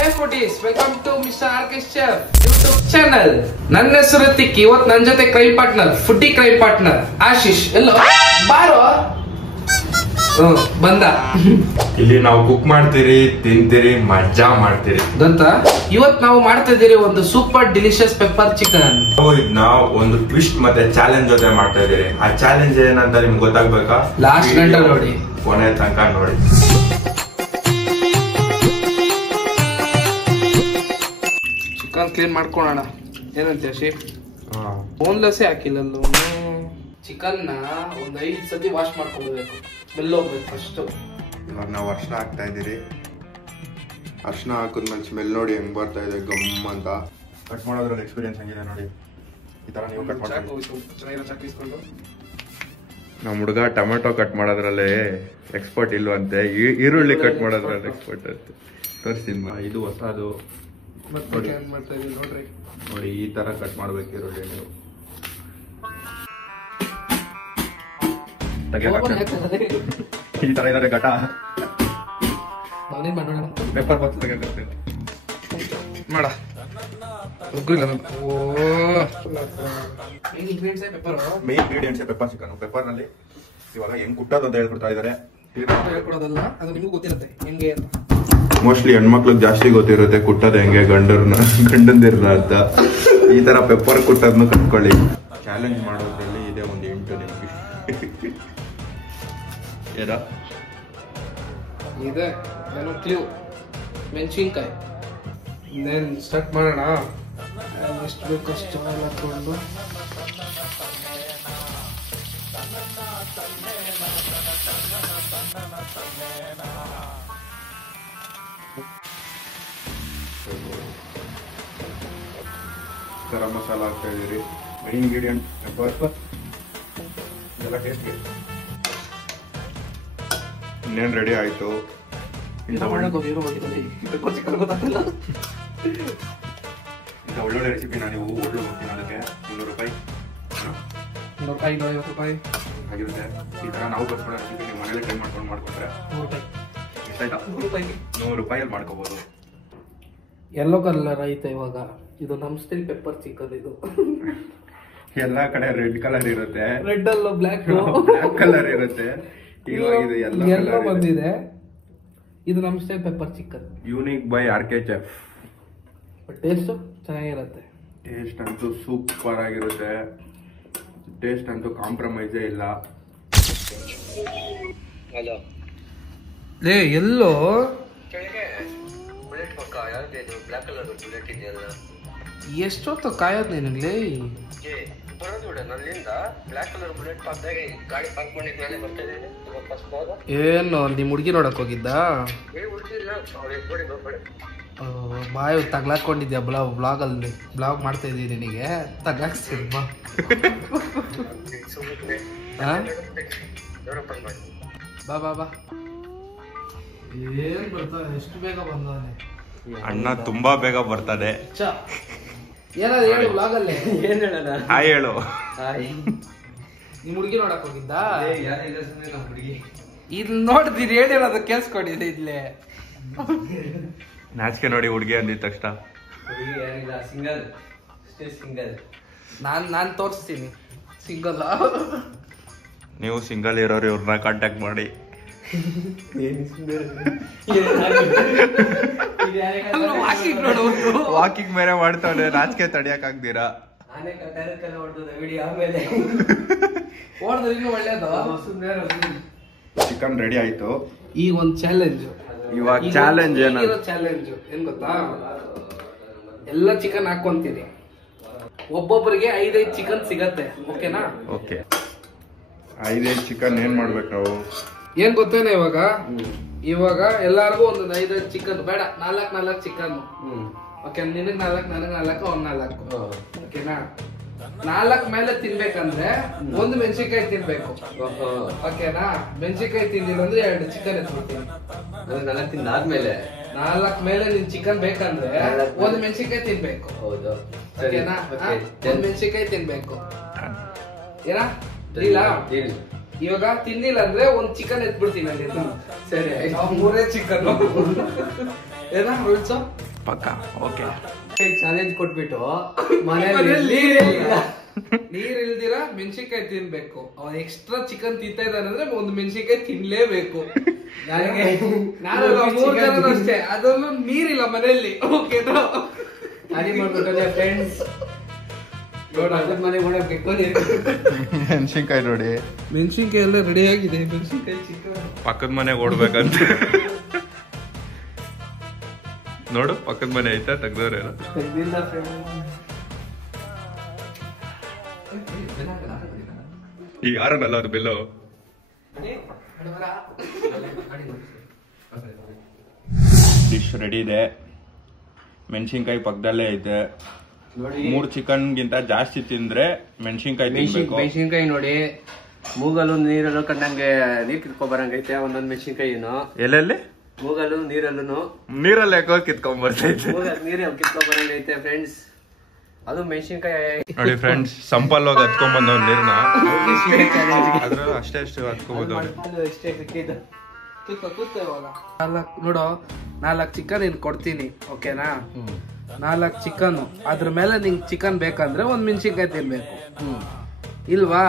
Hey foodies, welcome to Mr. RK Chef YouTube channel. ನನ್ನ ಹೆಸರು ರಿತಿಕ್. ಇವತ್ತು ನನ್ನ ಜೊತೆ crime partner, foodie crime partner Ashish. ಎಲ್ಲೋ ಬಾರೋ ಬಂದ. ಇಲ್ಲಿ ನಾವು ಕುಕ್ ಮಾಡ್ತೀರಿ, ತಿಂತೀರಿ, ಮಜಾ ಮಾಡ್ತೀರಿ ಅಂತ. ಇವತ್ತು ನಾವು ಮಾಡ್ತಾ ಇದೀರಿ ಒಂದು ಸೂಪರ್ ಡಿಲಿಷಿಯಸ್ ಪೆಪ್ಪರ್ ಚಿಕನ್. ನಾವು ಒಂದು ಟ್ವಿಸ್ಟ್ ಮತ್ತೆ ಚಾಲೆಂಜ್ ಜೊತೆ ಮಾಡ್ತಾ ಇದೀರಿ. ಆ ಚಾಲೆಂಜ್ ಏನಂತ ನಿಮ್ಗೆ ಗೊತ್ತಾಗ್ಬೇಕಾ? ಲಾಸ್ಟ್ ಗಂಟೆ ನೋಡಿ, ಕೊನೆ ತನಕ ನೋಡಿ. ಚಿಕನ್ ಕ್ಲೀನ್ ಮಾಡ್ಕೊಳ್ಳೋಣ. ಏನಂತೀಯ ಶೇಫ್? ಬೋನ್ಲೆಸ್ ಹಾಕಿಲ್ಲ ಚಿಕನ್ ನ ಒಂದ್ 5 ಸತಿ ವಾಶ್ ಮಾಡ್ಕೊಳ್ಬೇಕು. ಸ್ಮೆಲ್ ಹೋಗ್ಬೇಕು ಫಸ್ಟ್. ಇವಾಗ ನಾವು ಅರ್ಶನ ಹಾಕ್ತಾ ಇದೀರಿ. ಅರ್ಶನ ಹಾಕಿದ್ಮೇಲೆ ಸ್ಮೆಲ್ ನೋಡಿ ಹೆಂಗ್ ಬರ್ತಾ ಇದೆ, ಗಮ್ ಅಂತ. ಕಟ್ ಮಾಡೋದ್ರಲ್ಲಿ ಎಕ್ಸ್ಪೀರಿಯನ್ಸ್ ಹೆಂಗಿದೆ ನೋಡಿ. ಈ ತರ ನೀವು ಕಟ್ ಮಾಡಿ. ನಮ್ಮ ಹುಡುಗ ಟೊಮೆಟೊ ಕಟ್ ಮಾಡೋದ್ರಲ್ಲಿ ಎಕ್ಸ್ಪರ್ಟ್ ಇಲ್ವಂತೆ, ಈರುಳ್ಳಿ ಕಟ್ ಮಾಡೋದ್ರಲ್ಲಿ ಎಕ್ಸ್ಪರ್ಟ್ ಅಂತೆ. ತೋರಿಸ್ತೀನಿ. ಇದು ಹೊಸದು ನೋಡಿ. ಈ ತರ ಕಟ್ ಮಾಡ್ಬೇಕು ಈರುಳ್ಳಿ ನೀವು. ಈ ತರ ಇದಾರೆ ಘಟ. ಪೆಪ್ಪರ್ ಬಾತ್ ತೆಗೆದುತ್ತೆ ಮಾಡ. Main ingredients pepper chicken. Pepper ನಲ್ಲಿ ಇವಾಗ ಹೆಂಗ್ ಕುಟ್ಟೋದು ಅಂತ ಹೇಳ್ಕೊಡ್ತಾ ಇದಾರೆ. ಮೋಸ್ಟ್ಲಿ ಹೆಣ್ಮಕ್ಳಿಗೆ ಜಾಸ್ತಿ ಗೊತ್ತಿರುತ್ತೆ ಕುಟ್ಟೋದು ಹೆಂಗೆ, ಗಂಡಂದಿರಲ್ಲ ಅಂತ. ಈ ತರ ಪೆಪ್ಪರ್ ಕುಟ್ಟೋದನ್ನು ಕಟ್ಕೊಳ್ಳಿ. ಚಾಲೆಂಜ್ ಮಾಡೋದ್ರಲ್ಲಿ ಇದೆ ಒಂದು 8 ನಿಮಿಷ ಇದೆ. ಕ್ಲೂ ಮೆಣಸಿನ್ಕಾಯಿ. ಇನ್ನೇನು ಸ್ಟಾರ್ಟ್ ಮಾಡೋಣ. ಎಷ್ಟು ಬೇಕಷ್ಟು ಹಾಕೊಂಡು ಗರಂ ಮಸಾಲ ಹಾಕ್ತಾ ಇದೀರಿ. Main ingredient pepper. ಇದೆಲ್ಲ ಟೇಸ್ಟ್ಗೆ. ಇನ್ನೇನು ರೆಡಿ ಆಯ್ತು. ಇಂಥ ಒಳ್ಳೊಳ್ಳೆ ರೆಸಿಪಿನ ನೀವು ಹೋಟ್ಲಿಗೆ ಹೋಗ್ತೀನಿ ಅದಕ್ಕೆ 200 ರೂಪಾಯಿ 150 ರೂಪಾಯಿ ಆಗಿರುತ್ತೆ. ಈ ತರ ನಾವು ಬರ್ಸ್ಕೊಳ್ಳೋ ರೆಸಿಪಿ ನೀವು ಮನೇಲಿ ಟ್ರೈ ಮಾಡ್ಕೊಂಡು ಮಾಡ್ಕೊಂಡ್ರೆ ಎಷ್ಟಾಯ್ತಾ? 100 ರೂಪಾಯಲ್ಲಿ ಮಾಡ್ಕೋಬಹುದು. ಯೆಲ್ಲೋ ಕಲರ್ ಐತೆ ಇವಾಗ. ಇದು ನಮ್ ಸ್ಟೈಲ್ ಪೆಪ್ಪರ್ ಚಿಕನ್. ಇದು ಎಲ್ಲಾ ಕಡೆ ರೆಡ್ ಕಲರ್ ಇರುತ್ತೆ, ರೆಡ್ ಅಲ್ಲ ಬ್ಲಾಕ್ ಕಲರ್ ಇರುತ್ತೆ. ಇವಾಗ ಇದು ಎಲ್ಲೋ ಬಂದಿದೆ. ಇದು ನಮ್ style pepper chicken, unique by RK Chef. Taste ಚೆನ್ನಾಗಿರುತ್ತೆ. ಟೇಸ್ಟ್ ಅಂತೂ ಸೂಪರ್ ಆಗಿರುತ್ತೆ. ಟೇಸ್ಟ್ ಅಂತೂ ಕಾಂಪ್ರಮೈಸೇ ಇಲ್ಲ. ಲೇ ಎಲ್ಲೋ ಎಷ್ಟೊತ್ತು ಕಾಯೋದು ನಿನಗ್ಲೇ? ಏನು ನಿಮ್ ಹುಡ್ಗಿ ನೋಡಕ್ ಹೋಗಿದ್ದ? ಬಾಯ್ ತಗ್ಲಾಕೊಂಡಿದ್ಯಾ ಬ್ಲಾಗ್ ಅಲ್ಲಿ? ಬ್ಲಾಗ್ ಮಾಡ್ತಾ ಇದ್ದೀನಿ ನಿನಗೆ ತಗ್ಲಾಕ್ಸ್ತೀನಿ ಬಾ. ಬಾ ಬಾ ಬಾ. ಏನ್ ಬರ್ತಾನೆ, ಎಷ್ಟು ಬೇಗ ಬಂದಾನೆ ಅಣ್ಣ. ತುಂಬಾ ಬೇಗ ಬರ್ತಾನೆ. ಏನಾದ್ರು ಹೇಳು ಬ್ಲಾಗ್ ಅಲ್ಲಿ. ಏನ್ ಹೇಳೋಣ? ಹಾಯ್ ಹೇಳು. ನಿಮ್ ಹುಡ್ಗಿ ನೋಡಕ್ ಹೋಗಿದ್ದ? ಇಲ್ಲಿ ನೋಡ್ತೀರಿ ಹೇಳಿರೋದು ಕೇಳಿಸ್ಕೊಂಡಿದ್ದೆ. ಇಲ್ಲೇ ನಾಚಿಕೆ ನೋಡಿ ಹುಡುಗಿ ಅಂದಿದ ತಕ್ಷಣ. ನಾನ್ ತೋರಿಸ್ತೀನಿ ಸಿಂಗಲ್. ನೀವು ಸಿಂಗಲ್ ಇರೋರು ಇವ್ರನ್ನ ಕಾಂಟ್ಯಾಕ್ಟ್ ಮಾಡಿ. ವಾಕಿಂಗ್ ಬೇರೆ ಮಾಡ್ತಾವ್ರೆ, ನಾಚಿಕೆ ತಡಿಯಕ್ ಆಗ್ದಿರಾ. ಚಿಕನ್ ರೆಡಿ ಆಯ್ತು. ಈಗ ಒಂದು ಚಾಲೆಂಜ್. ಇವಾಗ ಚಾಲೆಂಜ್ ಏನ್ ಗೊತ್ತಾ? ಎಲ್ಲ ಚಿಕನ್ ಹಾಕೊಂತೀರಿ. ಒಬ್ಬೊಬ್ಬರಿಗೆ 5-5 ಚಿಕನ್ ಸಿಗತ್ತೆ. ಓಕೆನಾ? ಓಕೆ. 5-5 ಚಿಕನ್ ಏನ್ ಮಾಡ್ಬೇಕು ನಾವು? ಏನ್ ಗೊತ್ತೇನೆ ಇವಾಗ ಎಲ್ಲಾರ್ಗು ಒಂದು 5-5 ಚಿಕನ್ ಬೇಡ, 4 ಚಿಕನ್. ಓಕೆ, ನಿನಗ್ 4, ನನಗ್ 4, ಅವ್ನ್ 4. ಓಕೆನಾ? 4 ಮೇಲೆ ತಿನ್ಬೇಕಂದ್ರೆ 1 ಮೆಣಸಿನ್ಕಾಯಿ ತಿನ್ಬೇಕು. ಓಕೆನಾ? ಮೆಣಸಿನ್ಕಾಯಿ ತಿಂದಿಲ್ಲ ಅಂದ್ರೆ 2 ಚಿಕನ್ ಎತ್ಬಿಡ್ತೀನಿ. 4 ತಿಂದಾದ್ಮೇಲೆ 4 ಮೇಲೆ ನಿನ್ ಚಿಕನ್ ಬೇಕಂದ್ರೆ 1 ಮೆಣಸಿನ್ಕಾಯಿ ತಿನ್ಬೇಕು. ಹೌದು. ಓಕೆನಾ? 1 ಮೆಣಸಿನ್ಕಾಯಿ ತಿನ್ಬೇಕು. ಏನಾ? ಇಲ್ಲ ಇವಾಗ ತಿನ್ನಿಲ್ಲ ಅಂದ್ರೆ 1 ಚಿಕನ್ ಎತ್ಬಿಡ್ತೀನಿ ಅಲ್ಲಿ. ಸರಿ, 3 ಚಿಕನ್. ಏನಾ ರೂಲ್ಸ್? ಪಕ್ಕ ಓಕೆ. ಚಾಲೆಂಜ್ ಕೊಟ್ಬಿಟ್ಟು ನೀರ್ ಇಲ್ದಿರ ಮೆಣಸಿನ್ಕಾಯಿ ತಿನ್ಬೇಕು. ಅವ್ನು ಎಕ್ಸ್ಟ್ರಾ ಚಿಕನ್ ತಿಂತಾ ಇದ್ದಾನೆ ಅಂದ್ರೆ ಒಂದು ಮೆಣಸಿನ್ಕಾಯಿ ತಿನ್ಲೇಬೇಕು. ನಾನು 3 ಜನ ಅಷ್ಟೇ, ಅದನ್ನು ನೀರಿಲ್ಲ ಮನೆಯಲ್ಲಿ. ಓಕೆನಾ? ರೆಡಿ ಮಾಡ್ಬೇಕಾದ್ರೆ ಫ್ರೆಂಡ್ಸ್ ಮೆಣಸಿನ್ಕಾಯಿ ನೋಡಿ, ಮೆಣಸಿನ್ಕಾಯಿ ಎಲ್ಲ ರೆಡಿ ಆಗಿದೆ. ಮೆಣಸಿನ್ಕಾಯಿ ಚಿಕನ್ ಪಕ್ಕದ ಮನೆಗೆ ಓಡ್ಬೇಕಂತ ನೋಡು, ಪಕ್ಕದ ಮನೆ ಐತಾ ತೆಗ್ದವ್ರೇನು? ಈಗ ಯಾರನ್ನಲ್ಲ ಅದು ಬೆಲ್ಲು. ಡಿಶ್ ರೆಡಿ ಇದೆ. ಮೆಣಸಿನ್ಕಾಯಿ ಪಕ್ಕದಲ್ಲೇ ಐತೆ. 3 ಚಿಕನ್ ಗಿಂತ ಜಾಸ್ತಿ ತಿಂದ್ರೆ ಮೆಣಸಿನ್ಕಾಯಿ ತಿನ್ಬೇಕು. ಮೆಣಸಿನ್ಕಾಯಿ ನೋಡಿ, ಮೂಗಲು ನೀರಲ್ಲೂ ಕಂಡಂಗೆ ನೀರ್ ಕಿತ್ಕೊಂಡ್ ಬರಂಗೈತೆ. ಒಂದೊಂದ್ ಮೆಣಸಿನ್ಕಾಯಿನು ಎಲ್ಲೆಲ್ಲಿ ಮೂಗಲು ನೀರಲ್ಲೂ ನೀರಲ್ಲಿ ಯಾಕೋ ಕಿತ್ಕೊಂಡ್ ಬರ್ತೈತೆ. ನೀರ್ ಕಿತ್ಕೊಂಡ್ ಬರಂಗೈತೆ ಫ್ರೆಂಡ್ಸ್. ಅದು ಮೆಣಸಿನ್ಕಾಯಿ ನೋಡಿ ಫ್ರೆಂಡ್ಸ್, ಸಂಪಲ್ ಹೋಗಿ ಹತ್ಕೊಂಡ್ ಬಂದವ್ ನೀರ್ನ. ಅದ್ರಲ್ಲೂ ಅಷ್ಟೇ ಹತ್ಕೋಬಹುದು. ಇಷ್ಟೇ ಸಿಕ್ಕಿದ್ದು. ನೋಡು, 4 ಚಿಕನ್ ಇನ್ ಕೊಡ್ತೀನಿ. ಓಕೆನಾ? 4 ಚಿಕನ್. ಅದ್ರ ಮೇಲೆ ನಿಂಗೆ ಚಿಕನ್ ಬೇಕಂದ್ರೆ 1 ಮೆಣಸಿನ್ಕಾಯಿ ತಿನ್ಬೇಕು. ಇಲ್ವಾ?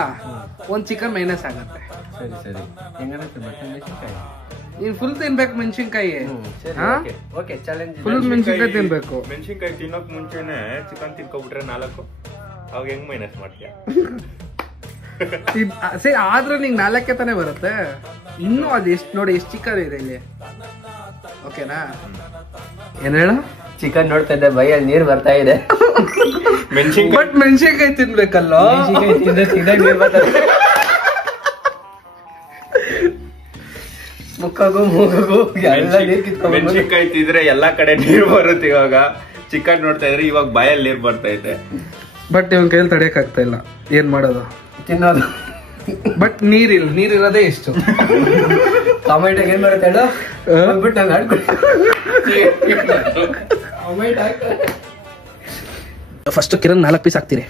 1 ಚಿಕನ್ ಮೈನಸ್ ಆಗತ್ತೆ. ಸರಿ ಸರಿ, ಮೆಣಸಿನ್ಕಾಯಿ ನೀನ್ ಫುಲ್ ತಿನ್ಬೇಕು ಮೆಣಸಿನ್ಕಾಯಿ. ಫುಲ್ ಮೆಣಸಿನ್ಕಾಯಿ ತಿನ್ಬೇಕು. ಮೆಣಸಿನ್ಕಾಯಿ ತಿನ್ನೋಕ್ ಮುಂಚೆನೆ ಚಿಕನ್ ತಿನ್ಕೊಬಿಟ್ರೆ 4, ಅವಾಗ ಹೆಂಗ್ ಮೈನಸ್ ಮಾಡ್ತೀಯ? ಸರಿ, ಆದ್ರೆ ನಿಂಗೆ 4 ತಾನೇ ಬರುತ್ತೆ. ಇನ್ನು ಅದು ಎಷ್ಟು ನೋಡಿ, ಎಷ್ಟು ಚಿಕನ್ ಇದೆ ಇಲ್ಲಿ. ಓಕೆನಾ? ಏನ್ ಹೇಳು? ಚಿಕನ್ ನೋಡ್ತಾ ಇದ್ದೆ, ಬೈಯಲ್ಲಿ ನೀರ್ ಬರ್ತಾ ಇದೆ. ಬಟ್ ಮೆಣಸಿನ್ಕಾಯಿ ತಿನ್ಬೇಕಲ್ಲೋ. ಮುಕ್ಕಗೂ ಮೂಗಗೂ ಎಲ್ಲ ನೀರ್ ಕಿತ್ಕೊಂಡು ಮೆಣಸಿನ್ಕಾಯಿ ತಿಂದ್ರೆ ಎಲ್ಲಾ ಕಡೆ ನೀರು ಬರುತ್ತೆ. ಇವಾಗ ಚಿಕನ್ ನೋಡ್ತಾ ಇದ್ರೆ ಇವಾಗ ಬಾಯಲ್ಲಿ ನೀರ್ ಬರ್ತಾ ಇದೆ. ಬಟ್ ಇವನ್ ಕೈಯಲ್ಲಿ ತಡೆಯಕ್ ಆಗ್ತಾ ಇಲ್ಲ. ಏನ್ ಮಾಡೋದು? ತಿನ್ನೋದು. ಬಟ್ ನೀರಿರೋದೇ ಎಷ್ಟು. ಟೊಮೆಟೊ ಏನ್ ಬರುತ್ತೆ ಹೇಳು? ಬಿಟ್ಟು ನಂಗೆ ಆಡ್ಕೊಂಡು ಫಸ್ಟ್ ಕಿರಣ್ 4 ಪೀಸ್ ಹಾಕ್ತೀರಿ.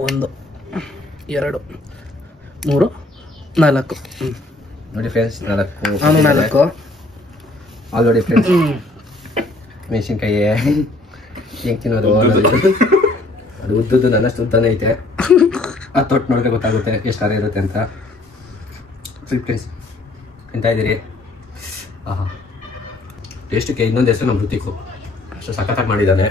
1 2 3 4. ನೋಡಿ ಫ್ರೆಂಡ್ಸ್, 4 ಆಲ್ರೆಡಿ ಫ್ರೆಂಡ್ಸ್. ಮೆಣಸಿನ್ಕಾಯಿ ಹೆಂಗ್ ತಿನ್ನೋದು? ಅದು ಉದ್ದದ್ದು ನನ್ನಷ್ಟು ಉದ್ದಾನೆ ಐತೆ. ಅದು ತೊಟ್ಟು ನೋಡಿದ್ರೆ ಗೊತ್ತಾಗುತ್ತೆ ಎಷ್ಟು ಖಾರ ಇರುತ್ತೆ ಅಂತ. ಫ್ರೆಂಡ್ಸ್ ತಿಂತಾ ಇದ್ದೀರಿ. ಆಹಾ, ಟೇಸ್ಟಿಗೆ ಇನ್ನೊಂದು ಹೆಸರು ನಮ್ಮ ಋತಿಕು. ಅಷ್ಟು ಸಖತ್ತಾಗಿ ಮಾಡಿದ್ದಾನೆ.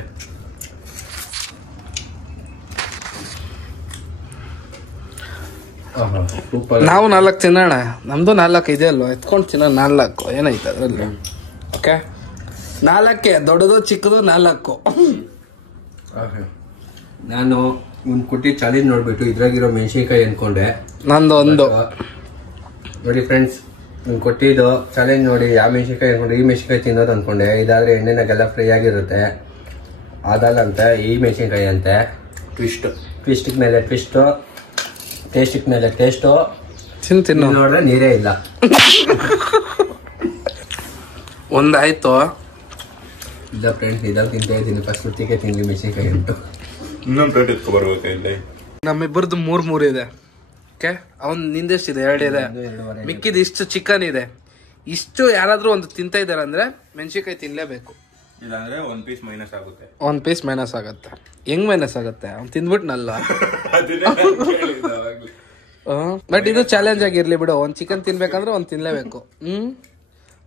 ನಾವು 4 ತಿನ್ನೋಣ. ನಮ್ದು 4 ಇದೆ ಅಲ್ವಾ, ಎತ್ಕೊಂಡು ತಿನ್ನೋಣ. 4 ಏನಾಯ್ತು ಅದ್ರಲ್ಲಿ? ಓಕೆ, 4 ದೊಡ್ಡದು ಚಿಕ್ಕದು 4. ನಾನು ಒಂದು ಕುಟ್ಟಿ ಚಾಲೆಂಜ್ ನೋಡ್ಬಿಟ್ಟು ಇದ್ರಾಗಿರೋ ಮೆಣಸಿನ್ಕಾಯಿ ಅನ್ಕೊಂಡೆ. ನಂದು 1. ನೋಡಿ ಫ್ರೆಂಡ್ಸ್, ನಾನು ಕೊಟ್ಟಿದ್ದು ಚಾಲೆಂಜ್ ನೋಡಿ ಯಾವ ಮೆಣಸಿನ್ಕಾಯಿ ಅನ್ಕೊಂಡೆ ಈ ಮೆಣಸಿನ್ಕಾಯಿ ತಿನ್ನೋದು ಅನ್ಕೊಂಡೆ. ಇದಾದ್ರೆ ಎಣ್ಣೆನಾಗೆಲ್ಲ ಫ್ರೈ ಆಗಿರುತ್ತೆ. ಅದಲ್ಲ ಅಂತೆ, ಈ ಮೆಣಸಿನ್ಕಾಯಿ ಅಂತೆ. ಟ್ವಿಸ್ಟಿಕ್ ಮೇಲೆ ಟ್ವಿಸ್ಟು, ಟೇಸ್ಟಿಕ್ ಮೇಲೆ ಟೇಸ್ಟು. ತಿನ್ನು ನೋಡ್ರೆ ನೀರೇ ಇಲ್ಲ. ಒಂದಾಯ್ತು. ಇಲ್ಲ ಫ್ರೆಂಡ್ಸ್, ಇದಾಗ ತಿಂತಾ ಇದ್ದೀನಿ. ಫಸ್ಟ್ ಹೊತ್ತಿಗೆ ತಿಂದ್ವಿ ಮೆಣಸಿನ್ಕಾಯಿ ಉಂಟು. ಇನ್ನೊಂದು ಪ್ಲೇಟ್ ಎತ್ಕೊಬರ್ಬೇಕಿಲ್ಲ. ನಮ್ಮಿಬ್ಬರದು 3 ಇದೆ. ಓಕೆ, ಅವ್ನ್ ನಿಂದೆಷ್ಟಿದೆ? 2 ಇದೆ. ಮಿಕ್ಕಿದ ಇಷ್ಟು ಚಿಕನ್ ಇದೆ. ಇಷ್ಟು ಯಾರಾದ್ರೂ ಒಂದು ತಿಂತಾ ಇದಾರೆ ಅಂದ್ರೆ ಮೆಣಸಿನ್ಕಾಯಿ ತಿನ್ಲೇಬೇಕು. ಇಲ್ಲಾಂದ್ರೆ 1 ಪೀಸ್ ಮೈನಸ್ ಆಗುತ್ತೆ. 1 ಪೀಸ್ ಮೈನಸ್ ಆಗತ್ತೆ. ಹೆಂಗ್ ಮೈನಸ್ ಆಗತ್ತೆ? ಅವ್ನು ತಿಂದ್ಬಿಟ್ನಲ್ಲ. ಬಟ್ ಇದು ಚಾಲೆಂಜ್ ಆಗಿರ್ಲಿ ಬಿಡು. 1 ಚಿಕನ್ ತಿನ್ಬೇಕಂದ್ರೆ 1 ತಿನ್ಲೇಬೇಕು.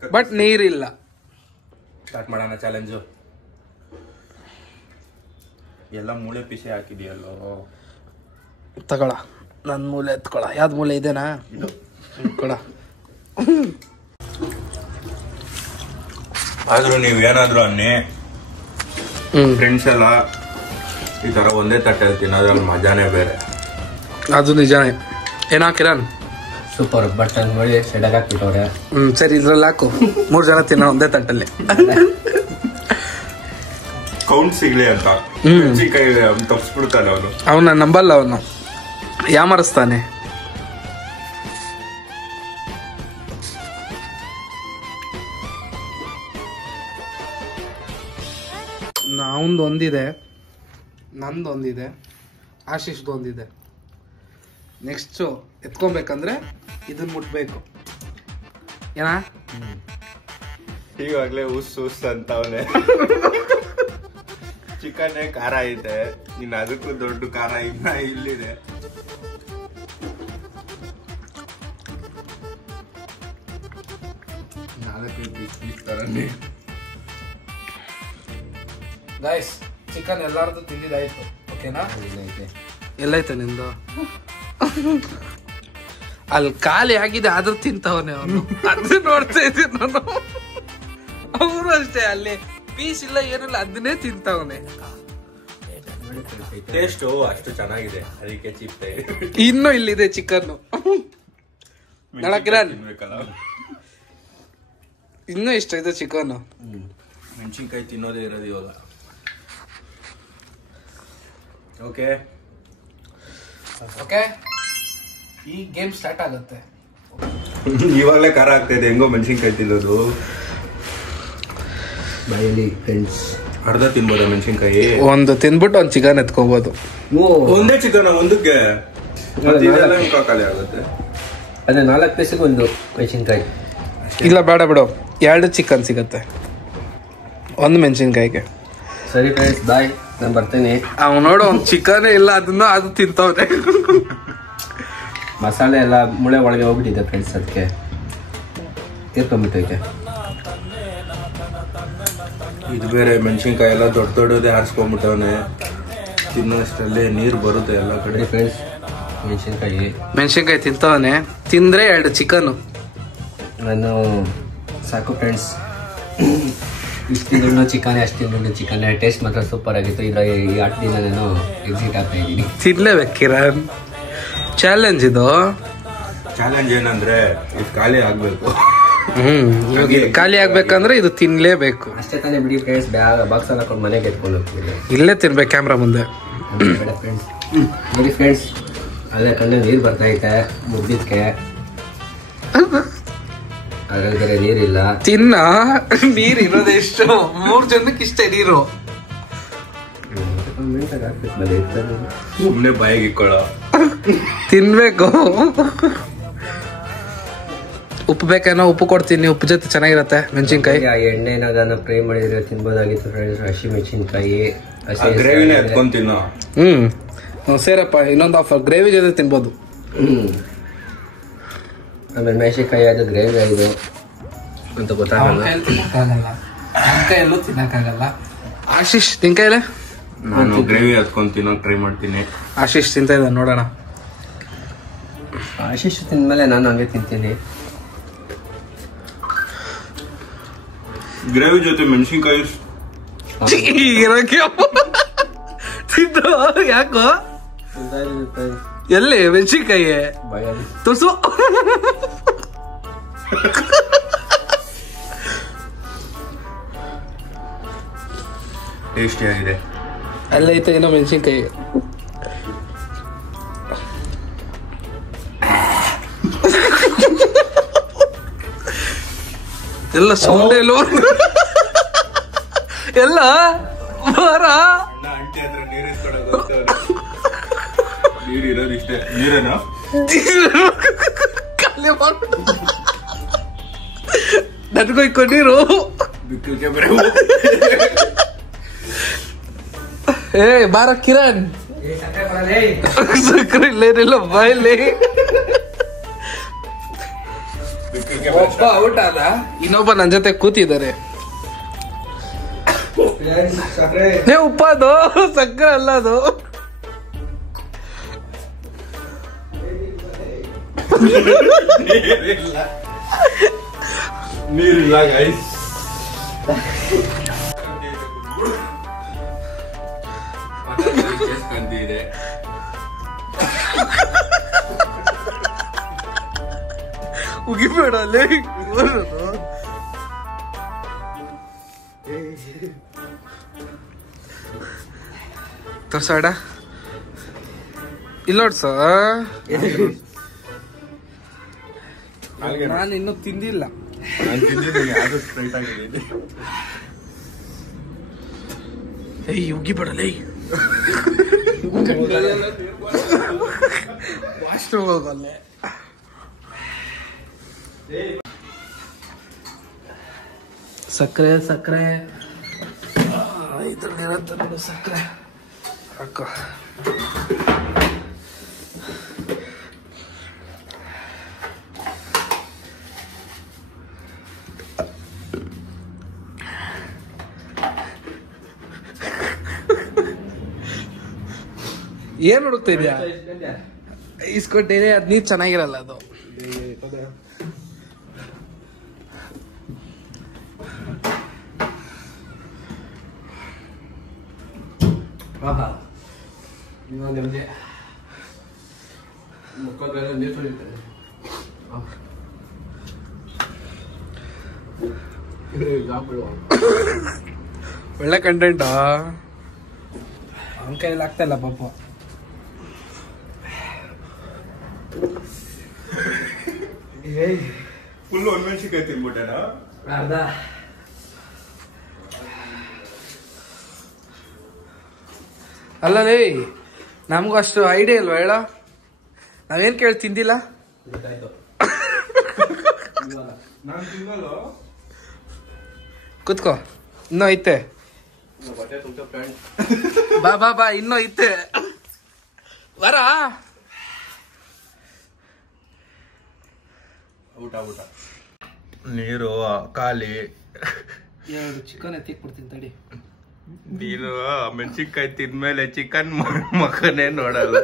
ಬಟ್ ನೀರಿಲ್ಲ. ಸ್ಟಾರ್ಟ್ ಮಾಡೋಣ ಚಾಲೆಂಜು. ಎಲ್ಲ ಮೂಳೆ ಪೀಸೆ ಹಾಕಿದೆಯಲ್ಲೋ. ತಗೊಳ, ನನ್ನ ಮೂಲೆ ಎತ್ಕೊಳ. ಯಾವ್ದು ಮೂಲೆ ಇದೆನಾ? ಇದು ಕೊಡ. ಆದ್ರೂ ನೀವು ಏನಾದ್ರು ಅನ್ನಿ, ಫ್ರೆಂಡ್ಸ್ ಎಲ್ಲ ಈ ತರ ಒಂದೇ ತಟ್ಟೆ ತಿನ್ನೋದ್ರಲ್ಲಿ ಮಜಾನೇ ಬೇರೆ. ಅದು ನಿಜಾನೇ. ಏನಾ ಕಿರಣ್? ಸೂಪರ್. ಬಟ್ ನೋಡಿ ಸೆಡಾಗ ಹಾಕ್ಬಿಟ್ಟವ್ರೆ. ಸರಿ, ಇದ್ರಲ್ಲಿ ಹಾಕು. 3 ಜನ ತಿನ್ನೋ ಒಂದೇ ತಟ್ಟಲ್ಲಿ. ಕೌಂಟ್ ಸಿಗ್ಲಿ ಅಂತ ಮೆಣಸಿನ್ಕಾಯಿ ತಪ್ಪಿಸ್ಬಿಡ್ತಾನೆ ಅವನು. ಅವನ ನಂಬಲ್ಲ, ಅವನು ಯಾಮರಿಸ್ತಾನೆ. ನಾವೊಂದು ಒಂದಿದೆ, ನಂದು ಒಂದಿದೆ, ಆಶೀಶ್ದು ಒಂದಿದೆ. ನೆಕ್ಸ್ಟ್ ಎತ್ಕೊಬೇಕಂದ್ರೆ ಇದನ್ನ ಮುಟ್ಬೇಕು. ಏನಾ? ಈವಾಗ್ಲೇ ಉಸ್ ಅಂತವನೆ. ಚಿಕನ್ ಖಾರ ಐತೆ, ಇನ್ನು ಅದಕ್ಕೂ ದೊಡ್ಡ ಖಾರ ಇನ್ನ ಇಲ್ಲಿದೆ. ಗೈಸ್, ಚಿಕನ್ ಎಲ್ಲಾರ್ದು ತಿಂದಿದ್ದಾಯ್ತು. ಓಕೆನಾ? ಎಲ್ಲೈತೆ ನಿಂದು? ಅಲ್ಲಿ ಖಾಲಿ ಆಗಿದೆ, ಆದ್ರೂ ತಿಂತವನೆ ಅವನು. ಅದು ನೋಡ್ತಾ ಇದ್ದೀನಿ ನಾನು. ಅವರು ಅಷ್ಟೇ, ಅಲ್ಲಿ ಪೀಸ್ ಇಲ್ಲ ಏನಿಲ್ಲ, ಅದನ್ನೇ ತಿಂತವನೆ. ಟೇಸ್ಟ್ ಅಷ್ಟು ಚೆನ್ನಾಗಿದೆ, ಅದಕ್ಕೆ ಚಿಪ್ತೆ. ಇನ್ನು ಇಲ್ಲಿದೆ ಚಿಕನ್. ಕಿರಣ್, ಇನ್ನೂ ಇಷ್ಟ ಇದೆ ಚಿಕನ್. ಮೆಣಸಿನ್ಕಾಯಿ ತಿನ್ನೋದೇ ಇರೋದು ಇವಾಗ. ಓಕೆ ಓಕೆ, ಈ ಗೇಮ್ ಸ್ಟಾರ್ಟ್ ಆಗುತ್ತೆ. ಇವಾಗಲೇ ಖಾರ ಆಗ್ತಾ ಇದೆ, ಹೆಂಗೋ ಮೆಣಸಿನ್ಕಾಯಿ ತಿನ್ನೋದು. ಬಾಯಲ್ಲಿ ಫ್ರೆಂಡ್ಸ್ ಅರ್ಧ ತಿನ್ಬೋದ ಮೆಣಸಿನ್ಕಾಯಿ? ಒಂದು ತಿನ್ಬಿಟ್ಟು ಒಂದು ಚಿಕನ್ ಎತ್ಕೋಬಹುದು. ಒಂದೇ ಚಿಕನ್ ಒಂದಕ್ಕೆ ಖಾಲಿ ಆಗುತ್ತೆ. ಅದೇ 4 ಪೀಸಿಗೆ ಒಂದು ಮೆಣಸಿನ್ಕಾಯಿ. ಇಲ್ಲ ಬೇಡ ಬಿಡು, 2 ಚಿಕನ್ ಸಿಗತ್ತೆ 1 ಮೆಣಸಿನ್ಕಾಯಿಗೆ. ಸರಿ ಫ್ರೆಂಡ್ಸ್, ಬಾಯ್, ನಾನು ಬರ್ತೀನಿ. ಅವ್ ನೋಡು, ಒಂದು ಚಿಕನ್ ಇಲ್ಲ, ಅದು ತಿಂತವ್ರೆ. ಮಸಾಲೆ ಎಲ್ಲ ಮುಳೆ ಒಳಗೆ ಹೋಗ್ಬಿಟ್ಟಿದೆ ಫ್ರೆಂಡ್ಸ್, ಅದಕ್ಕೆ ತೀರ್ಕೊಂಡ್ಬಿಟ್ಟೈತೆ. ಇದು ಬೇರೆ ಮೆಣಸಿನ್ಕಾಯಿ ಎಲ್ಲ ದೊಡ್ಡದೇ ಹಾರಿಸ್ಕೊಂಡ್ಬಿಟ್ಟವನೆ. ತಿನ್ನೋಷ್ಟಲ್ಲೇ ನೀರು ಬರುತ್ತೆ ಎಲ್ಲ ಕಡೆ. ಫ್ರೆಂಡ್ಸ್, ಮೆಣಸಿನ್ಕಾಯಿ ತಿಂತವನೆ, ತಿಂದ್ರೆ 2 ಚಿಕನ್. ನಾನು ಸಾಕು ಫ್ರೆಂಡ್ಸ್, ಇಷ್ಟು ತಿಂಗಳು ಚಿಕನ್, ಅಷ್ಟು ತಿಂಗಳು ಚಿಕನ್. ಟೇಸ್ಟ್ ಮಾತ್ರ ಸೂಪರ್ ಆಗಿತ್ತು. ಇದ್ರಾಗ ಈ 8 ದಿನ ನಾನು ಎಕ್ಸಿಟ್ ಆಗ್ತಾ ಇದ್ದೀನಿ. ತಿನ್ಲೇಬೇಕು ಕಿರಣ್, ಚಾಲೆಂಜ್ ಇದು. ಚಾಲೆಂಜ್ ಏನಂದ್ರೆ ಇದು ಖಾಲಿ ಆಗ್ಬೇಕು. ಖಾಲಿ ಆಗ್ಬೇಕಂದ್ರೆ ಇದು ತಿನ್ಲೇಬೇಕು. ಅಷ್ಟೇ ತಾನೇ ಬಿಡಿ ಫ್ರೆಂಡ್ಸ್. ಬಾಕ್ಸ್ ಎಲ್ಲ ಹಾಕೊಂಡು ಮನೆಗೆ ಎತ್ಕೊಂಡು ಹೋಗ್ತೀವಿ. ಇಲ್ಲೇ ತಿನ್ಬೇಕು ಕ್ಯಾಮ್ರಾ ಮುಂದೆ. ಫ್ರೆಂಡ್ಸ್ ನೋಡಿ ಫ್ರೆಂಡ್ಸ್, ಅಲ್ಲೇ ಕಣ್ಣಲ್ಲಿ ನೀರು ಬರ್ತೈತೆ ಮುಗ್ದಿದ್ಕೆ. ಅದ್ರಲ್ಲಿ ಬೇರೆ ನೀರಿಲ್ಲ. ತಿನ್ನ, ನೀರು ಇರೋದು ಎಷ್ಟು? 3 ಜನಕ್ಕೆ ಇಷ್ಟೇ ನೀರು. ಸುಮ್ಮನೆ ಬಾಯಿಗೆ ಇಕ್ಕೊಳ್ಳೋ. ತಿನ್ಬೇಕು. ಉಪ್ಪು ಬೇಕೇನೋ? ಉಪ್ಪು ಕೊಡ್ತೀನಿ, ಉಪ್ಪು ಜೊತೆ ಚೆನ್ನಾಗಿರತ್ತೆ ಮೆಣಸಿನ್ಕಾಯಿ. ಎಣ್ಣೆನಾಗ ಫ್ರೈ ಮಾಡಿದ್ರೆ ತಿನ್ಬೋದಾಗಿತ್ತು ಫ್ರೆಂಡ್ಸ್. ಹಸಿ ಮೆಣಸಿನ್ಕಾಯಿ ಗ್ರೇವಿನ ಎತ್ಕೊಂಡ್ ತಿನ್ನೋ. ಸೇರಪ್ಪ, ಇನ್ನೊಂದು ಆಫರ್, ಗ್ರೇವಿ ಜೊತೆ ತಿನ್ಬೋದು. ಆಮೇಲೆ ಮೆಣಸಿನ್ಕಾಯಿ ಅದು ಗ್ರೇವಿ ಆಗಿದೆ ಅಂತ ಗೊತ್ತಾಗಲ್ಲ. ನನ್ನ ಕೈಯಲ್ಲೂ ತಿನ್ನಕ್ಕಾಗಲ್ಲ. ಆಶೀಶ್ ನಿನ್ ಕೈಲೇ? ನಾನು ಗ್ರೇವಿ ಹತ್ಕೊಂಡ್ ತಿನ್ನೋಕೆ ಟ್ರೈ ಮಾಡ್ತೀನಿ. ಆಶೀಶ್ ತಿಂತ ಇದ್ದ, ನೋಡೋಣ. ಆಶೀಶ್ ತಿಂದ್ಮೇಲೆ ನಾನು ಹಂಗೆ ತಿಂತೀನಿ. ಗ್ರೇವಿ ಜೊತೆ ಮೆಣಸಿನ್ಕಾಯಿ ತಿಂದು ಯಾಕೋ? ಎಲ್ಲಿ ಮೆಣಸಿನ್ಕಾಯಿ ತುಸು? ಟೇಸ್ಟಿ ಆಗಿದೆ. ಅಲ್ಲೈತೆ ಏನೋ ಮೆಣಸಿನ್ಕಾಯಿ. ಎಲ್ಲ ಸೌಂಡ್ ಎಲ್ಲೋ ಎಲ್ಲ ಬರ ನೀರು ಇರೋದು ಇಷ್ಟೇ. ನೀರೇನೋ ಖಾಲಿ ಮಾಡ್ಬಿಟ್ಟು ನನಗೂ ಇಕ್ಕೋ ನೀರು. ಏ ಬಾರ ಕಿರಣ್, ಸಕ್ಕರೆ ಇಲ್ಲೇನಿಲ್ಲ ಬಾಯಲ್ಲಿ. ಒಬ್ಬ ಔಟ್ ಆದ, ಇನ್ನೊಬ್ಬ ನನ್ನ ಜೊತೆ ಕೂತಿದ್ದಾರೆ. ಉಪ್ಪದು ಸಕ್ಕರೆ ಅಲ್ಲ ಅದು. ನೀರಿಲ್ಲ ಗೈಸ್. ಇದೆ ಉಗಿಬೇಡ ಅಲ್ಲೇ. ತೋರ್ಸಾಡ ಇಲ್ಲ ನಾನು ಇನ್ನೂ ತಿಂದಿಲ್ಲ. ನಾನು ತಿಂದಿದ್ದೀನಿ, ಅದು ಸ್ಟ್ರೈಟ್ ಆಗಿದೆ. ಏಯ್ ಉಗಿಬೇಡಲೇ, ವಾಶ್ರೂಮ್ ಹೋಗಲ್ಲೇ. ಸಕ್ಕರೆ ಸಕ್ಕರೆ ಇದ್ರಲ್ಲಿರತ್ತ ನೋಡು ಸಕ್ಕರೆ ಹಾಕೋ. ಏನ್ ಹುಡುಕ್ತಾ ಇದೆಯಾ? ಇಸ್ಕೊಟ್ಟಿದೆ, ಅದ್ ನೀರ್ ಚೆನ್ನಾಗಿರಲ್ಲ ಅದು. ಇವಾಗ ನಿಮಗೆ ಮುಖದಲ್ಲಿ ನೀರು ಸುರಿಯುತ್ತದೆ. ಒಳ್ಳೆ ಕಂಟೆಂಟ್ ಅವನ ಕೈಯಲ್ಲಿ ಆಗ್ತಾ ಇಲ್ಲ ಪಾಪ. ಫುಲ್ ಒಣಮೆಣಸಿನ್ಕಾಯಿ ತಿನ್ಬಿಟ್ಟಣ. ಅರ್ಧ ಅಲ್ಲಲೇ ನಮಗೂ ಅಷ್ಟು ಐಡಿಯಾ ಇಲ್ವಾ ಹೇಳ? ನಾವೇನ್ ಕೇಳಿ ತಿಂದಿಲ್ಲ. ಗೊತ್ತಾಯ್ತು. ನಾನು ತಿನ್ನಲ್ಲ. ಕುತ್ಕೋ, ಇನ್ನೂ ಐತೆ. ಬಾ ಬಾ ಬಾ, ಇನ್ನೂ ಐತೆ, ಬರ. ಊಟ ಊಟ. ನೀರು ಖಾಲಿ. ಎರಡು ಚಿಕನ್ ಎತ್ತಿಕ್ಬಿಡ್ತೀನಿ ತಡಿ. ನೀನು ಮೆಣಸಿನ್ಕಾಯಿ ತಿಂದ್ಮೇಲೆ ಚಿಕನ್ ಮಕ್ಕನೇ ನೋಡಲ್ಲ.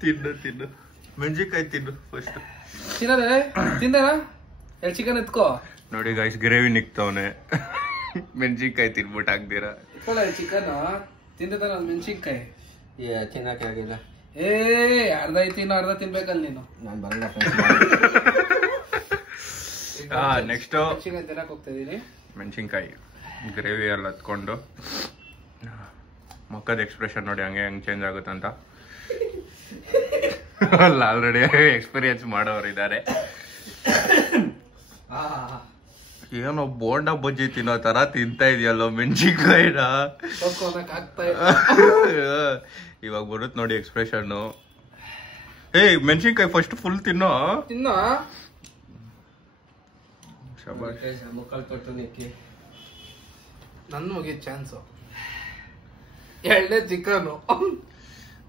ತಿನ್ನು ತಿನ್ನು, ಮೆಣಸಿನ್ಕಾಯಿ ತಿನ್ನು ಫಸ್ಟ್. ತಿನ್ನದೆ ತಿಂದನ ಎರಡು ಚಿಕನ್ ಎತ್ಕೋ. ನೋಡಿ ಗೈಸ್, ಗ್ರೇವಿ ನಿಕ್ತವನೆ. ಮೆಣಸಿನ್ಕಾಯಿ ತಿನ್ಬಿಟ್ಟು ಹಾಕ್ದಿರಾ. ಎತ್ಕೊಳ್ಳ ಚಿಕನ್ ತಿಂದಾನ ಮೆಣಸಿನ್ಕಾಯಿ. ತಿನ್ನಕ್ಕೆ ಆಗಿಲ್ಲ. ಅರ್ಧ ಐತಿ, ಇನ್ನು ಅರ್ಧ ತಿನ್ಬೇಕಲ್ಲ ನೀನು. ನಾನು ಬರಲ್ಲ. ನೆಕ್ಸ್ಟ್ ಚಿಕನ್ ತಿನ್ನಕ್ ಹೋಗ್ತಾ ಇದೀನಿ. ಮೆಣಸಿನ್ಕಾಯಿ ಗ್ರೇವಿ ಎಲ್ಲ ಹತ್ಕೊಂಡು ಮುಖದ ಎಕ್ಸ್ಪ್ರೆಷನ್ ನೋಡಿ ಹಂಗೆ ಹೆಂಗ್ ಚೇಂಜ್ ಆಗುತ್ತಂತ. ಅಲ್ಲ, ಆಲ್ರೆಡಿ ಎಕ್ಸ್ಪೀರಿಯನ್ಸ್ ಮಾಡೋರು ಇದ್ದಾರೆ. ಏನೋ ಬೋಂಡ ಬಜ್ಜಿ ತಿನ್ನೋ ತರ ತಿಂತಾ ಇದೆಯಲ್ಲೋ ಮೆಣಸಿನ್ಕಾಯಿನ. ಇವಾಗ ಬರುತ್ತೆ ನೋಡಿ ಎಕ್ಸ್ಪ್ರೆಷನ್. ಮೆಣಸಿನ್ಕಾಯಿ ಫಸ್ಟ್ ಫುಲ್ ತಿನ್ನೋ. ತಿನ್ನೋ ಮುಕ್ಕಲ್ ತೊಟ್ಟು ನಿಕ್ಕಿ ನನ್ನ ಮುಗಿದ ಚಾನ್ಸು. ಎರಡನೇ ಚಿಕನು.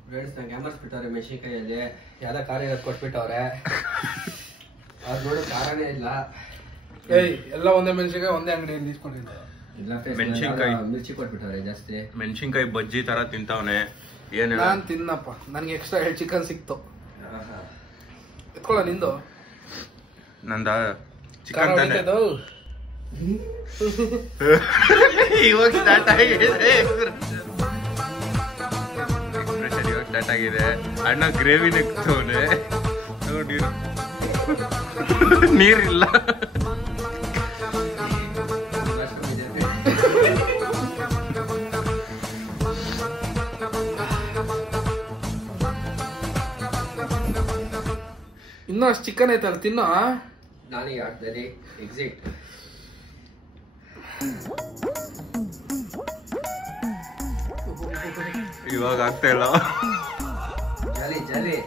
ಫ್ರೆಂಡ್ಸ್, ನಂಗೆ ಯಾಮರ್ಸ್ಬಿಟ್ಟವ್ರೆ ಮೆಣಸಿನ್ಕಾಯಲ್ಲಿ. ಯಾವ್ದೋ ಖಾರ ಇರೋದು ಕೊಟ್ಬಿಟ್ಟವ್ರೆ. ಅದು ನೋಡು ಖಾರನೇ ಇಲ್ಲ. ಎಲ್ಲ ಒಂದೇ ಮೆಣಸಿನ್ಕಾಯಿ ಒಂದೇ ಅಂಗಡಿಯಲ್ಲಿ ಇಸ್ಕೊಂಡಿದ್ದಾರೆ. ಮೆಣಸಿನ್ಕಾಯಿ ಮಿರ್ಚಿ ಕೊಟ್ಬಿಟ್ಟವ್ರೆ ಜಾಸ್ತಿ. ಮೆಣಸಿನ್ಕಾಯಿ ಬಜ್ಜಿ ತರ ತಿಂತಾವನೆ. ಏನ್ ನಾನ್ ತಿನ್ನಪ್ಪ, ನನ್ಗೆ ಎಕ್ಸ್ಟ್ರಾ 2 ಚಿಕನ್ ಸಿಕ್ತು. ಎತ್ಕೊಳ್ಳ ನಿಂದು. ನಂದ ಚಿಕನ್ ತಾನೆ. ಇವಾಗ ಸ್ಟಾರ್ಟ್ ಆಗಿದೆ ಎಕ್ಸ್ಪ್ರೆಷನ್, ಇವಾಗ ಸ್ಟಾರ್ಟ್ ಆಗಿದೆ. ಅಣ್ಣ ಗ್ರೇವಿ ನೆಕ್ತವನೆ ನೋಡಿ. ನೀರಿಲ್ಲ. ಇನ್ನೂ ಅಷ್ಟು ಚಿಕನ್ ಐತಲ್ಲ, ತಿನ್ನೋ. ನಾನೀಗ ಆಗ್ತದೆ ಎಕ್ಸಿಟ್. ಇವಾಗ ಆಗ್ತಾ ಇಲ್ಲ. ಜಲಿ ಜಲಿ.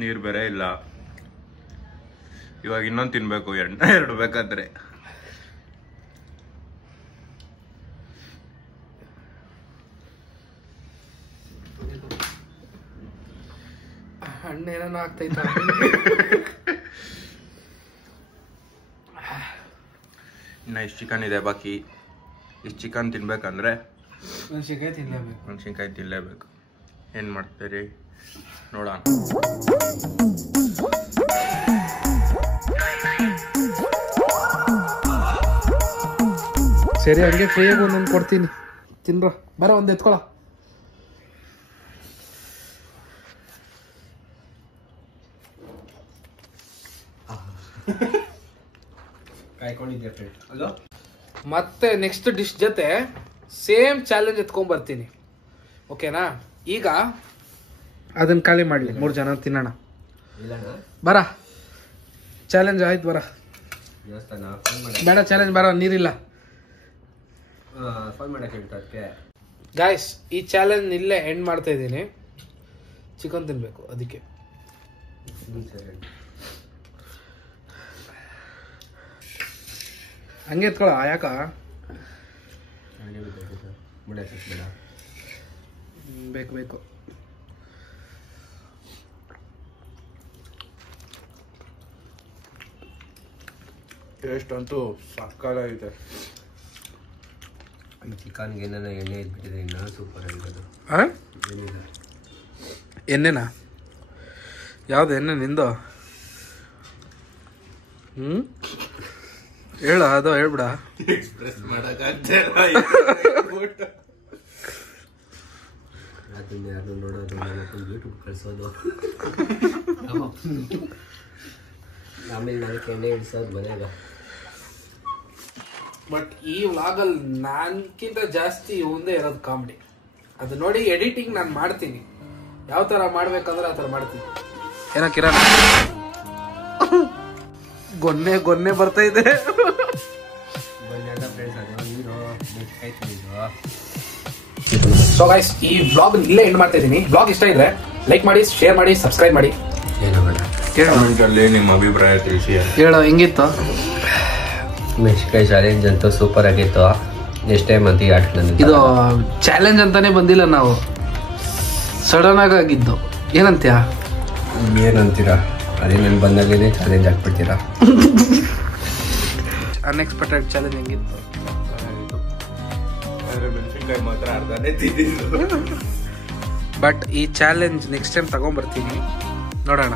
ನೀರ್ ಬೇರೆ ಇಲ್ಲ. ಇವಾಗ ಇನ್ನೊಂದು ತಿನ್ಬೇಕು, ಎರಡು ಬೇಕಾದ್ರೆ. ಹಣ್ಣೇನೋ ಆಗ್ತೈತ. ಇನ್ನ ಇಷ್ಟು ಚಿಕನ್ ಇದೆ ಬಾಕಿ. ಇಷ್ಟು ಚಿಕನ್ ತಿನ್ಬೇಕಂದ್ರೆ ಮೆಣಸಿನ್ಕಾಯಿ ತಿನ್ಲೇಬೇಕು. ಮೆಣಸಿನ್ಕಾಯಿ ತಿನ್ಲೇಬೇಕು. ಏನ್ ಮಾಡ್ತೀರಿ ನೋಡೋಣ. ಸರಿ, ಹಂಗೆ ಫ್ರೀಯಾಗಿ ಒಂದೊಂದು ಕೊಡ್ತೀನಿ, ತಿನ್ರ. ಬರ, ಒಂದು ಎತ್ಕೊಳ. ಕಾಯ್ಕೊಂಡಿದ್ದೆ ಫ್ರೆಂಡ್. ಅಲ್ಲೋ, ಮತ್ತೆ ನೆಕ್ಸ್ಟ್ ಡಿಶ್ ಜೊತೆ ಸೇಮ್ ಚಾಲೆಂಜ್ ಎತ್ಕೊಂಡ್ ಬರ್ತೀನಿ. ಓಕೆನಾ? ಈಗ ಅದನ್ನ ಖಾಲಿ ಮಾಡ್ಲಿ, 3 ಜನ ತಿನ್ನೋಣ. ಬರ, ಚಾಲೆಂಜ್ ಆಯ್ತು. ಬರ, ಬೇಡ ಚಾಲೆಂಜ್, ಬರ. ನೀರಿಲ್ಲ. ಫೋನ್ ಮಾಡಕ್ಕೆ ಹೇಳ್ತಾ ಅದಕ್ಕೆ. ಗಾಯ್ಸ್, ಈ ಚಾಲೆಂಜ್ ಇಲ್ಲೇ ಎಂಡ್ ಮಾಡ್ತಾ ಇದ್ದೀನಿ. ಚಿಕನ್ ತಿನ್ಬೇಕು ಅದಕ್ಕೆ. ಹಂಗೆ ಎತ್ಕೊಳ ಯಾಕ ಬೇಕು ಬೇಕು. ಟೇಸ್ಟ್ ಅಂತೂ ಸಕ್ಕತ್ತಾಗಿದೆ. ಈ ಚಿಕನ್ಗೆ ಏನಾರ ಎಣ್ಣೆ ಇದ್ಬಿಟ್ಟಿದ್ರೆ ಇನ್ನೂ ಸೂಪರ್ ಆಗಿರೋದು. ಎಣ್ಣೆನಾ? ಯಾವ್ದು ಎಣ್ಣೆ ನಿಂದು? ಹೇಳ ಅದು ಹೇಳ್ಬಿಡ. ಅದನ್ನ ಯಾರು ನೋಡೋದು ಯೂಟ್ಯೂಬ್ ಕಳಿಸೋದು ಆಮೇಲೆ ನನಗೆ ಎಣ್ಣೆ ಇಳಿಸೋದು ಮನೆಯಾಗ. ಬಟ್ ಈ ವ್ಲಾಗಲ್ಲಿ ನಾನ್ಕಿಂತ ಜಾಸ್ತಿ ಮುಂದೆ ಇರೋದು ಕಾಮಿಡಿ. ಅದು ನೋಡಿ ಎಡಿಟಿಂಗ್ ನಾನು ಮಾಡ್ತೀನಿ, ಯಾವ ತರ ಮಾಡ್ಬೇಕಂದ್ರೆ ಆ ತರ ಮಾಡ್ತೀನಿ. ಏನೋ ಕಿರಣ್ ಗೊನ್ನೆ ಬರ್ತಾ ಇದೆ. ಸೊ ಗೈಸ್, ಈ ವ್ಲಾಗ್ ಇಲ್ಲೇ ಎಂಡ್ ಮಾಡ್ತಾ ಇದ್ದೀನಿ. ವ್ಲಾಗ್ ಇಷ್ಟ ಇದ್ರೆ ಲೈಕ್ ಮಾಡಿ, ಶೇರ್ ಮಾಡಿ, ಸಬ್ಸ್ಕ್ರೈಬ್ ಮಾಡಿ. ನಿಮ್ಮ ಅಭಿಪ್ರಾಯ ತಿಳಿಸಿ. ಹೇಳೋ ಹೆಂಗಿತ್ತು ಮೆಣಸಿನ್ಕಾಯಿ ಚಾಲೆಂಜ್ ಅಂತೂ ಸೂಪರ್ ಆಗಿತ್ತು. ನೆಕ್ಸ್ಟ್ ಟೈಮ್ ಅಂತ ಆಟ ಇದು ಚಾಲೆಂಜ್ ಅಂತಾನೆ ಬಂದಿಲ್ಲ, ನಾವು ಸಡನ್ ಆಗಿದ್ದು. ಏನಂತ್ಯಾ? ಏನಂತೀರಾ? ಅದೇ ನಾನು ಬಂದಾಗಲೇ ಚಾಲೆಂಜ್ ಹಾಕ್ಬಿಡ್ತೀರಾ? ಅನ್ಎಕ್ಸ್ಪೆಕ್ಟೆಡ್ ಚಾಲೆಂಜ್ ಹೆಂಗಿತ್ತು? ಮೆಣಸಿನ್ಕಾಯಿ ಮಾತ್ರ ಅರ್ಧನೇ ತಿಂದಿದ್ದು. ಬಟ್ ಈ ಚಾಲೆಂಜ್ ನೆಕ್ಸ್ಟ್ ಟೈಮ್ ತಗೊಂಡ್ಬರ್ತೀನಿ, ನೋಡೋಣ.